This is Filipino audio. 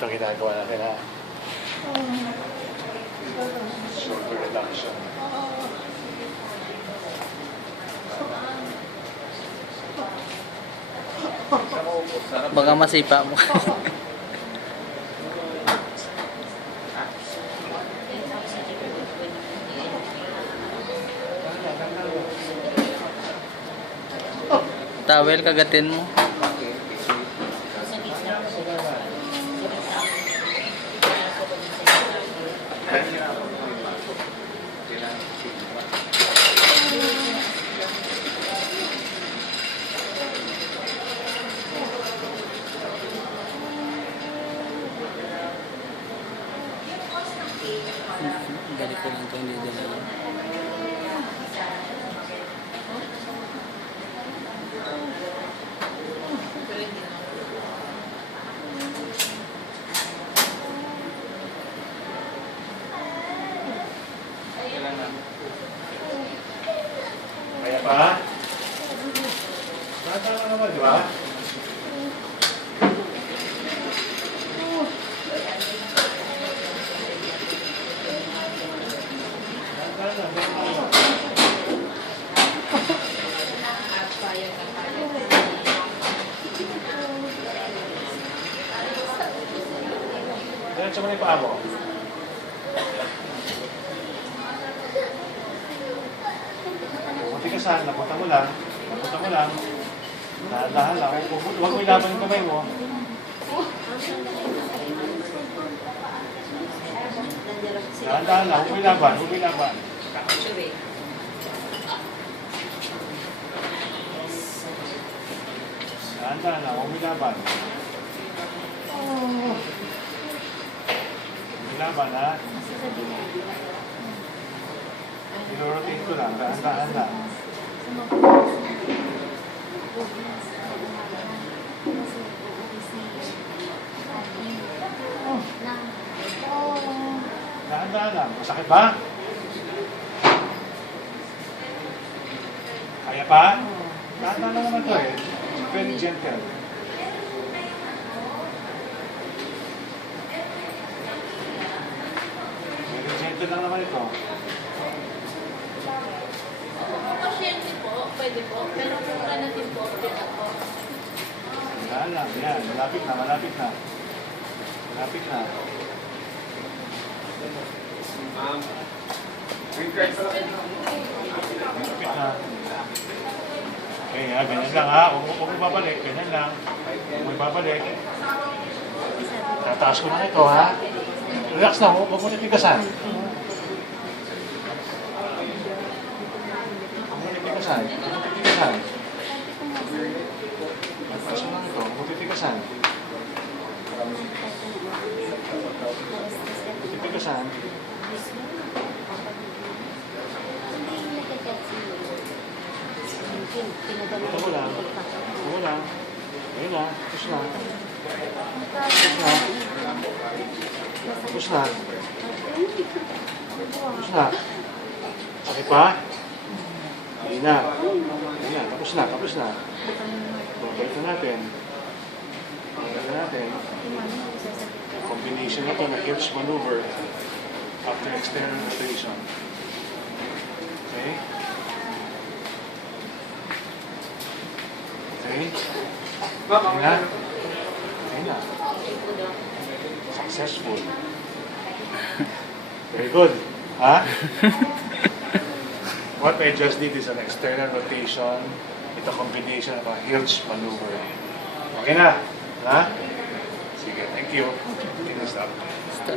Ito ginagawa natin ha. Shoulder reduction. Baka masipa mo. Towel kagatin mo. Balik ko lang ito, hindi dala. Kaya pa? Bata ka naman, di ba? Diretso mo na yung paa mo. Buti ka saan, napunta mo lang. Napunta mo lang. Dahan-dahan lang. Huwag mo ilaban yung kamay mo. Dahan-dahan lang. Huwag mo ilaban. Huwag mo ilaban. Dahan-dahan lang. Huwag mo ilaban. Laban ha? Nilorotate ko lang, dahan-dahan lang. Dahan-dahan lang. Masakit ba? Kaya pa? Dahan-dahan lang naman to eh. Very gentle. Ito lang naman ito. Pasyente po, pwede po. Pero kung natin po, pwede po. Yan lang, yan. Malapit na, malapit na. Malapit na. Malapit na. Okay, ha, ganyan lang ha. Huwag mo babalik, ganyan lang. Huwag mo babalik. Tataas ko na ito ha. Relax na, huwag mo nitigasan. Titigasan. Titigasan. Magpaso lang ito. Huwag titigasan. Titigasan. Ito mo lang. Ito mo lang. Ayun na. Tapos na. Tapos na. Tapos na. Tapos na. Sakit pa? Hindi na. Hindi na. Tapos na. Tapos na. Babalik na natin. Babalik na natin. Combination na ito na hips maneuver after external rotation. Okay? Okay? Okay na? Okay na. Successful. Very good. Huh? What I just did is an external rotation with a combination of a hinge maneuver. Okay na? Ha? Sige, thank you. Okay na, stop.